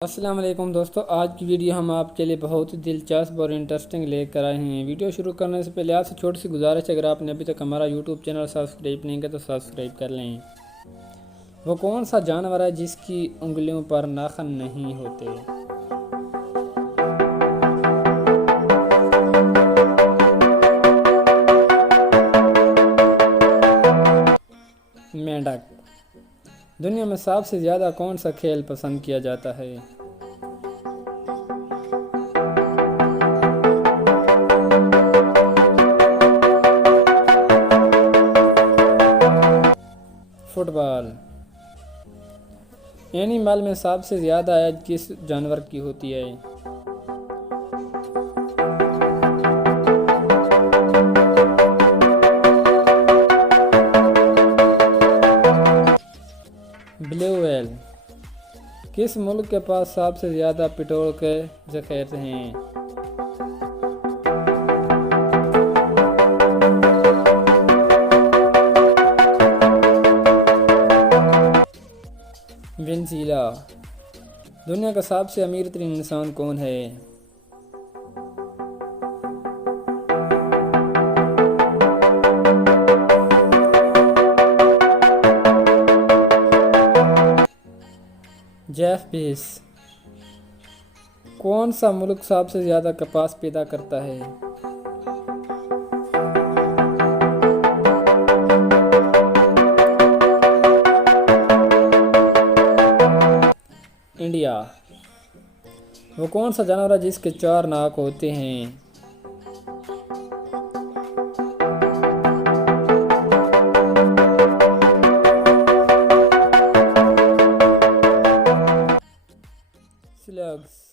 अस्सलाम वालेकुम दोस्तों, आज की वीडियो हम आपके लिए बहुत ही दिलचस्प और इंटरेस्टिंग लेकर आए हैं। वीडियो शुरू करने से पहले आपसे छोटी सी गुजारिश है, अगर आपने अभी तक हमारा यूट्यूब चैनल सब्सक्राइब नहीं किया तो सब्सक्राइब कर लें। वो कौन सा जानवर है जिसकी उंगलियों पर नाखून नहीं होते? मेंढक। दुनिया में सबसे ज़्यादा कौन सा खेल पसंद किया जाता है? फुटबॉल। एनिमल में सबसे ज़्यादा एज किस जानवर की होती है? Blue whale. किस मुल्क के पास सबसे ज़्यादा पेट्रोल के ज़ख़ीरे हैं? वेनेज़ुएला। दुनिया का सबसे अमीर तरीन इंसान कौन है? Jeff Bezos. कौन सा मुल्क सबसे ज़्यादा कपास पैदा करता है? इंडिया। वो कौन सा जानवर है जिसके 4 नाक होते हैं? स्लग्स।